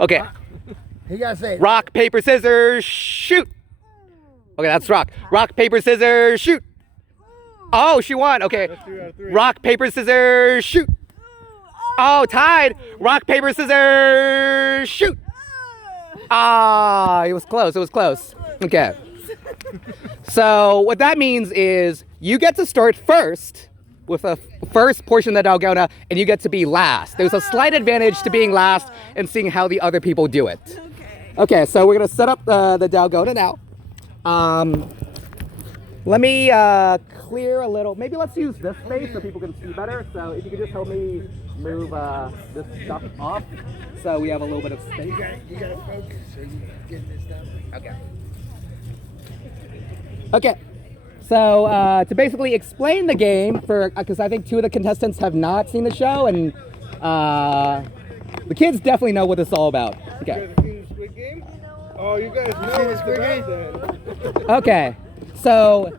Okay. He gotta say it. Rock, paper, scissors, shoot. Okay, that's rock. Rock, paper, scissors, shoot. Oh, she won. Okay. Rock, paper, scissors, shoot. Oh, tied. Rock, paper, scissors, shoot. Ah, it was close. It was close. Okay. So what that means is you get to start first with the first portion of the Dalgona, and you get to be last. There's a slight advantage to being last and seeing how the other people do it. Okay, so we're gonna set up the Dalgona now. Let me clear a little. Maybe let's use this space so people can see better. So if you could just help me move this stuff off so we have a little bit of space. You gotta focus so you get this done. Okay. Okay. So to basically explain the game, because I think two of the contestants have not seen the show, and the kids definitely know what this is all about. Okay. You guys seen the Squid Game? Oh, you guys know the Squid Game? Okay. So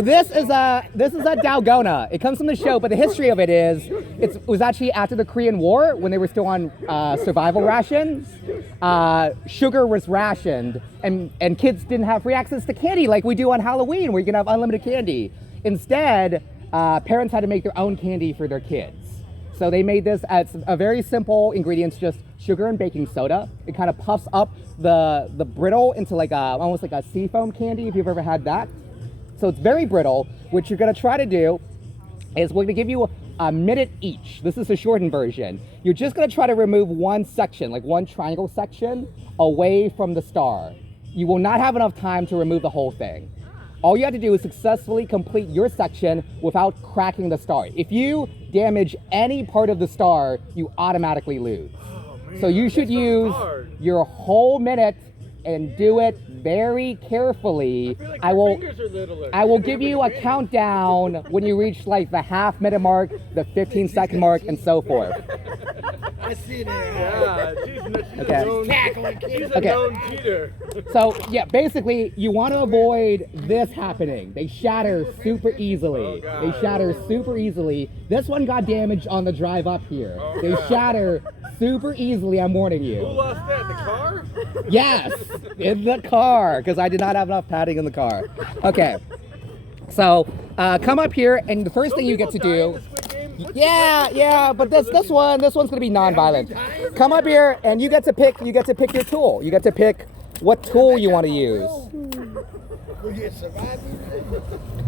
this is a Dalgona. It comes from the show, but the history of it is it was actually after the Korean War when they were still on survival rations. Sugar was rationed, and kids didn't have free access to candy like we do on Halloween, where you can have unlimited candy. Instead, parents had to make their own candy for their kids. So they made this as a very simple ingredients, just sugar and baking soda. It kind of puffs up the brittle into like almost like a seafoam candy, if you've ever had that. So it's very brittle. What you're gonna try to do is we're gonna give you a minute each. This is the shortened version. You're just gonna try to remove one section, like one triangle section, away from the star. You will not have enough time to remove the whole thing. All you have to do is successfully complete your section without cracking the star. If you damage any part of the star, you automatically lose. So you should use your whole minute and do it very carefully. I will give you a countdown when you reach like the half-minute mark, the 15-second mark, and so forth. I see that. Yeah, she's a known cheater. So yeah, basically you want to avoid this happening. They shatter super easily. They shatter super easily. This one got damaged on the drive up here. They shatter super easily, I'm warning you. Who lost that? The car? Yes, in the car, because I did not have enough padding in the car. Okay, so come up here, and the first thing you get to do. Yeah, but this one's gonna be non-violent. Come up here, and you get to pick your tool. You get to pick what tool you want to use.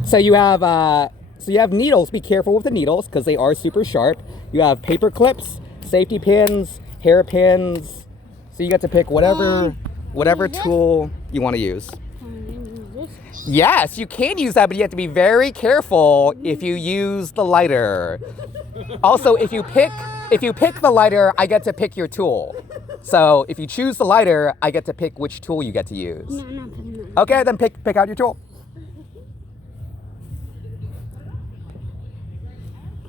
So you have needles. Be careful with the needles because they are super sharp. You have paper clips, safety pins, hairpins. So you get to pick whatever tool you want to use. Yes, you can use that, but you have to be very careful if you use the lighter. Also, if you pick the lighter, I get to pick your tool. So if you choose the lighter, I get to pick which tool you get to use. Okay, then pick out your tool.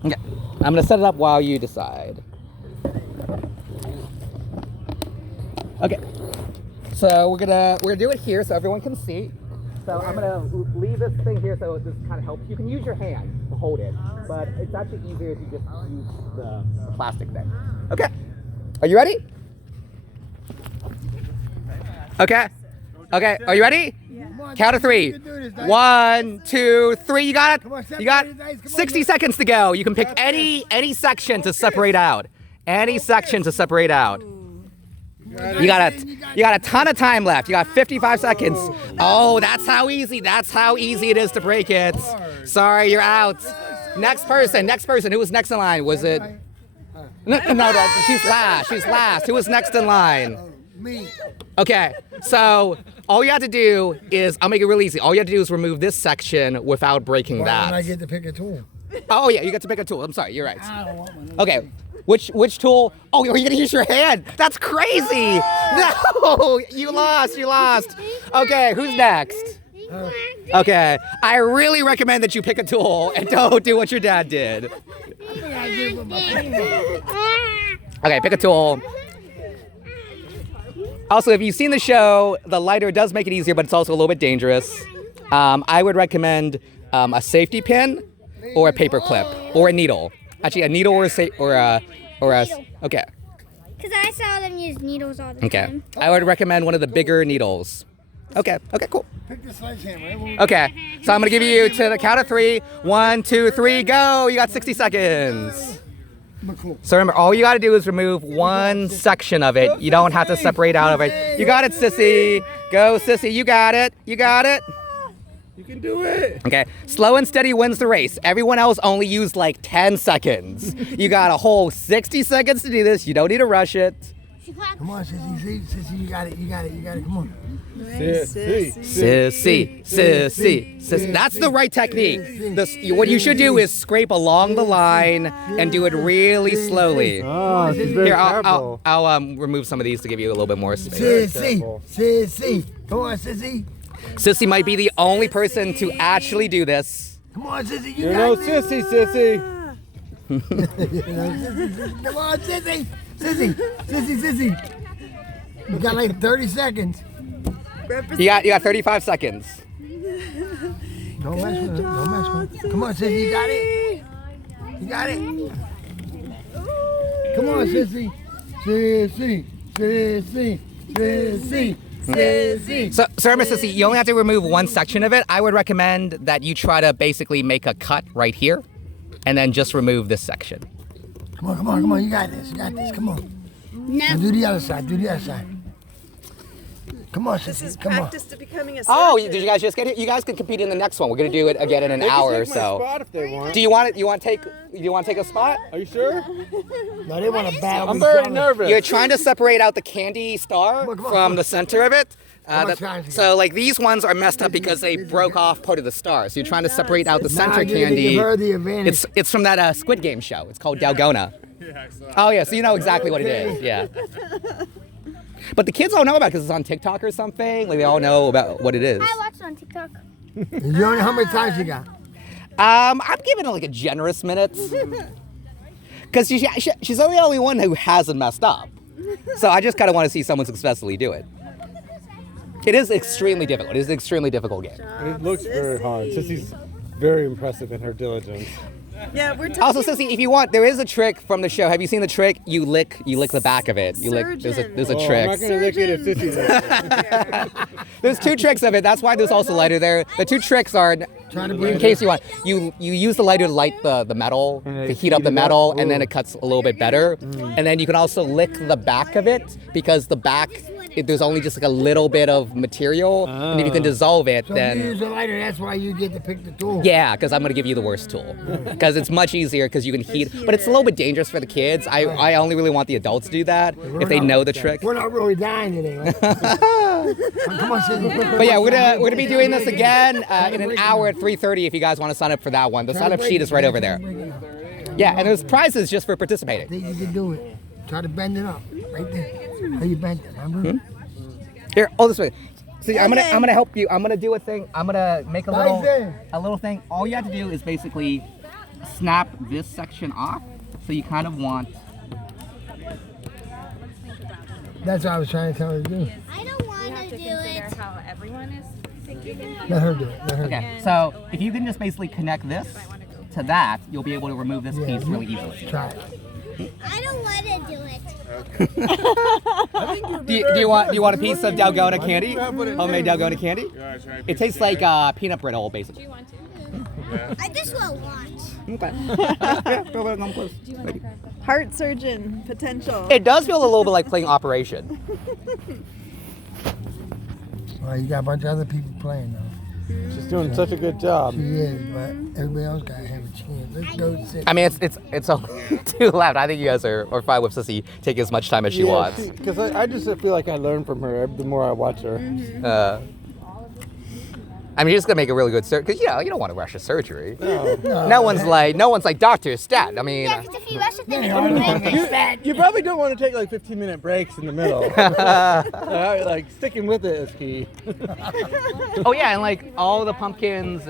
Okay, I'm gonna set it up while you decide. Okay, so we're gonna do it here so everyone can see. So I'm gonna leave this thing here so this kind of helps. You can use your hand to hold it, but it's actually easier if you just use the plastic thing. Okay, are you ready? Okay, are you ready? Count of three. 1, 2, 3. You got it. You got 60 seconds to go. You can pick any section to separate out. Any section to separate out. You got a ton of time left. You got 55 seconds. Oh, that's how easy it is to break it. Sorry, you're out. Next person. Who was next in line? Was it? No, she's last. Who was next in line? Me. Okay, so all you have to do is, I'll make it real easy. All you have to do is remove this section without breaking that. Why don't I get to pick a tool? Oh yeah, you get to pick a tool. I'm sorry, you're right. Okay, which tool? Oh, you're gonna use your hand. That's crazy. No, you lost. Okay, who's next? Okay, I really recommend that you pick a tool and don't do what your dad did. Okay, pick a tool. Also, if you've seen the show, the lighter does make it easier, but it's also a little bit dangerous. I would recommend a safety pin or a paper clip or a needle. Actually, a needle or a okay. Because I saw them use needles all the Okay. time. I would recommend one of the bigger needles. Okay. Okay, cool. Pick the sledgehammer. Okay. So I'm going to give you to the count of 3. 1, 2, 3, go. You got 60 seconds. Cool. So remember, all you got to do is remove one section of it. You don't have to separate out of it. You got it, Sissy. Go, Sissy. You got it. You got it. You can do it. Okay. Slow and steady wins the race. Everyone else only used like 10 seconds. You got a whole 60 seconds to do this. You don't need to rush it. Come on, Sissy. Sissy, you got it. You got it. You got it. Come on. Sissy, sissy, sissy. That's the right technique. What you should do is scrape along the line and do it really slowly. Oh, she's very Here, careful. I'll remove some of these to give you a little bit more space. Sissy. Sissy. Come on, Sissy. Sissy might be the only person to actually do this. Come on, Sissy. You You're got no it. sissy, sissy. Come on, Sissy. Sissy. Sissy, Sissy. You got like 30 seconds. You got 35 seconds. Don't mess with it. Don't mess with it. Come on, Sissy. You got it. You got it. Come on, Sissy. Sissy. Sissy. Sissy. Sissy. So remember, Sissy, you only have to remove one section of it. I would recommend that you try to basically make a cut right here and then just remove this section. Come on, come on, come on. You got this. You got this. Come on. Now do the other side. Do the other side. Come on, This Sissy. is Come on. practice to becoming a Oh, surgeon. did you guys just get it? You guys can compete in the next one. We're gonna do it again in an hour or Take my so. spot if they want. Do you want it? You want to take a spot? Are you sure? No, they want to battle. I'm each very other. nervous. You're trying to separate out the candy star Come on, from the center of it. on, try it So like these ones are messed up because they broke off part of the star. So you're trying to separate out the Nah, center you're gonna candy. give her the advantage. It's from that Squid Game show. It's called Dalgona. Oh yeah, so you know exactly what it is. Yeah. But the kids don't know about it because it's on TikTok or something. Like they all know about what it is. I watched it on TikTok. You know how many times you got? I'm giving it like a generous minute. Because she's only the only one who hasn't messed up. So I just kind of want to see someone successfully do it. It is extremely difficult. It is an extremely difficult game. It looks very hard. Sissy's very impressive in her diligence. Yeah, we're talking. Also, Sissy, if you want, there is a trick from the show. Have you seen the trick? You lick the back of it. You lick. There's a Oh, trick. I'm not going to lick it if Sissy licks it. There's 2 tricks of it. That's why there's also lighter there. The 2 tricks are, in case you want, you use the lighter to light the metal, to heat up the metal, and then it cuts a little bit better. And then you can also lick the back of it because the back, there's only just like a little bit of material, and if you can dissolve it, So if you then use a lighter, that's why you get to pick the tool. yeah, because I'm gonna give you the worst tool because it's much easier because you can heat, but it's a little bit dangerous for the kids. I only really want the adults to do that if they know the trick. We're not really dying today. Right? Come on, Sissy. But yeah, we're gonna be doing this again in an hour at 3:30 if you guys want to sign up for that one. The sign up sheet is right over there. Yeah, and there's prizes just for participating. Think you can do it. Try to bend it up. Right there. How you bent it, remember? Here, this way. See, I'm gonna help you. I'm gonna do a thing. I'm gonna make a little thing. All you have to do is basically snap this section off. So you kind of want. That's what I was trying to tell her to do. I don't want to do it. how everyone is thinking. Let her do it. Let her do it. Okay, so if you can just basically connect this to that, you'll be able to remove this piece really easily. Try it. I don't want to do it. Do you want a piece of Dalgona candy? Homemade Dalgona candy? It tastes like peanut brittle, basically. I just want one. Okay. Yeah, go ahead, come close. Maybe. Heart surgeon potential. It does feel a little bit like playing Operation. Well, you got a bunch of other people playing though. She's doing such a good job. She is, but everybody else got to have a chance. Let's go sit. I mean, it's only 2 left. I think you guys are fine with Sissy taking as much time as she wants. Because I just feel like I learn from her the more I watch her. I mean, you're just gonna make a really good surgery because you don't want to rush a surgery. No. No one's like Doctor Stat. I mean, Yeah, because if you rush it, then You probably don't want to take like 15-minute breaks in the middle. Like sticking with it is key. oh yeah, and like all the pumpkins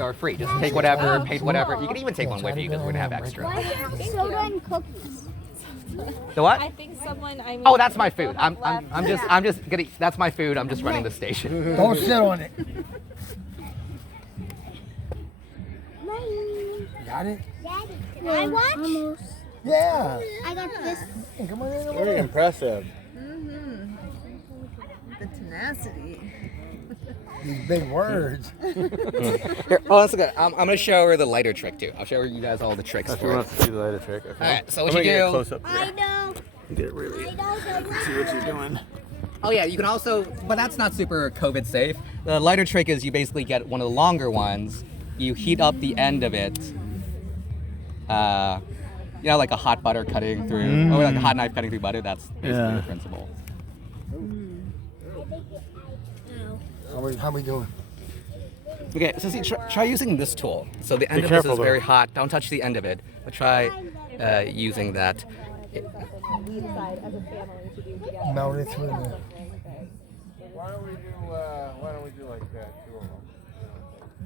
are free. Just take whatever, pay whatever. You can even take one with you because we're gonna have extra. soda and cookies. The what? I think someone. I mean, Oh, that's my food. I'm just gonna. That's my food. I'm just running the station. Don't sit on it. Got it? I watch. Yeah. I got this. Hey, come on in. Very impressive. The tenacity. These big words. Here, oh, that's good. I'm gonna show her the lighter trick too. I'll show you guys all the tricks If you for it. want to see the lighter trick. Okay. All right, so I'm what gonna you get do? close up I here. know. Get really I know. see what you're doing. Oh yeah, you can also, but that's not super COVID safe. The lighter trick is you basically get one of the longer ones. You heat up the end of it. You know, like a hot butter cutting through, or like a hot knife cutting through butter. That's basically the principle. How we doing? Okay, so see, try using this tool. So the end of this careful, is though. very hot. Don't touch the end of it, but try using that. Melt it through the... Why don't we do like that? Two of them.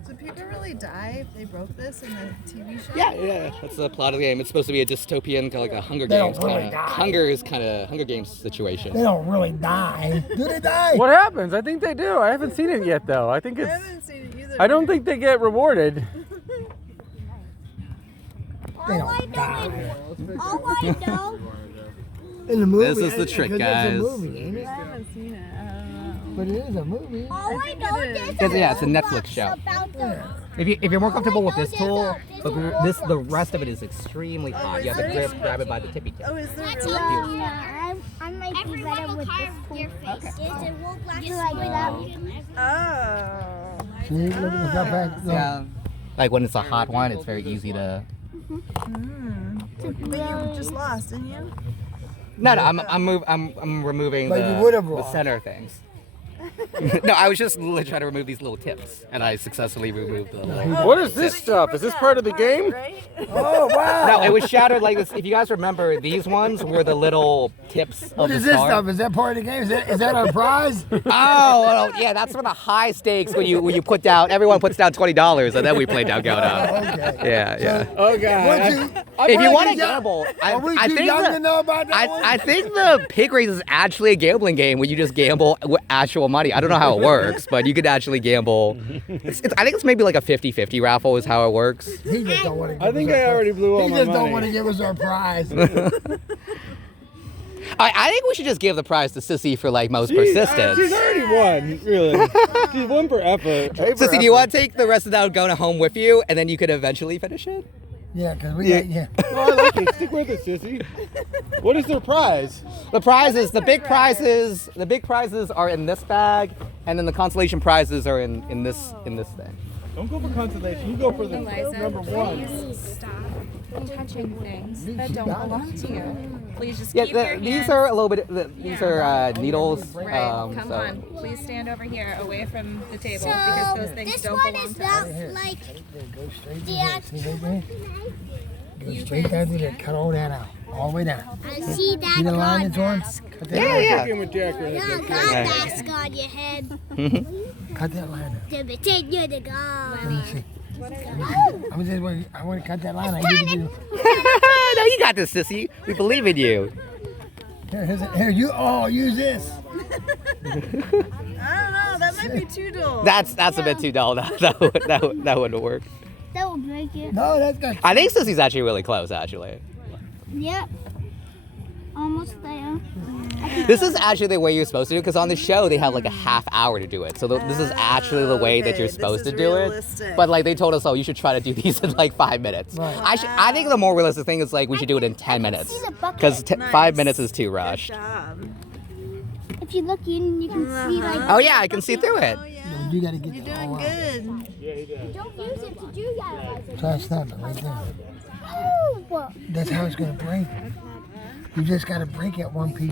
Do people really die if they broke this in the TV show? Yeah. That's the plot of the game. It's supposed to be a dystopian, kind of like a Hunger They don't Games really kind die. of. Hunger Games situation. They don't really die. Do they die? What happens? I think they do. I haven't seen it yet, though. I think I it's. haven't seen it either. I don't think they get rewarded. They All I don't die. know. All I know. In the movie. This is the trick, guys. It's a movie, ain't it? I haven't seen it. I don't know. But it is a movie. All I know is It's a Netflix show. about the If you're more comfortable with this tool, but the rest of it is extremely hot. You have to grab it by the tippy tip. Oh, is there That's really? I might be better with this tool. Your faces and we'll black like that. Oh. See, look at the back. Yeah. Like when it's a hot one, it's very easy to. But you just lost, didn't you? No, I'm removing But you would've the lost. center things. No, I was just literally trying to remove these little tips, and I successfully removed the little. What is this stuff? Is this part of the game? Right? Oh, wow. No, it was shattered like this. If you guys remember, these ones were the little tips of What the is this star. stuff? Is that part of the game? Is that our prize? Oh, well, yeah, that's for the high stakes when you put down. Everyone puts down $20, and then we play Dalgona. Okay. Yeah. Oh god. Once you, If you want to too young- gamble, Are we I too think young the- to know about that one? I think the pig race is actually a gambling game where you just gamble with actual money. I don't know how it works, but you could actually gamble. I think it's maybe like a 50-50 raffle is how it works. He just don't want to give I think us I our already blew all He my just money. don't want to give us our prize. I think we should just give the prize to Sissy for like most She's persistence. already won, really. She's won for effort. Sissy, do you want to take the rest of Dalgona home with you, and then you could eventually finish it? Yeah, because we got, yeah. Oh, I like it. Stick with it, sissy. What is their prize? The prizes, the big prizes are in this bag, and then the consolation prizes are in this thing. Don't go for consolation. You go for the number one. Please stop touching things that don't belong to you. Please just Yeah, keep your these hands. are a little bit. These are needles. Right, come so- on. Please stand over here, away from the table, So because those things this don't one belong is to us. not like Go straight the down. actual. See right there? Go straight down to there. Cut all that out. All the way down. I see that See the line God it's on? mask. Cut that, Yeah. Give him a jack really Yeah, quick. God mask on your head. cut that line out. To pretend you're the Let me God. see. I want to cut that line. I need to do. No, you got this, Sissy. We believe in you. Here, use this. I don't know. That might be too dull. That's a bit too dull. That wouldn't work. That will break it. No, that's got. I think Sissy's actually really close, actually. Yep. Almost there. This is actually the way you're supposed to do it, because on the show they have like a half hour to do it. So this is actually the way that okay, you're this supposed to is do realistic. it. But like they told us, oh, you should try to do these in like 5 minutes. Right. I think the more realistic thing is like we should do it in 10 minutes, see the bucket. because Nice. 5 minutes is too Good rushed. job. If you look in, you can see like. Oh yeah, I can see through it. Oh, yeah. You got to get You're that doing all out. good. Don't use it to do that. Try to stop it right there. Oh, That's how it's going to break. You just got to break it one piece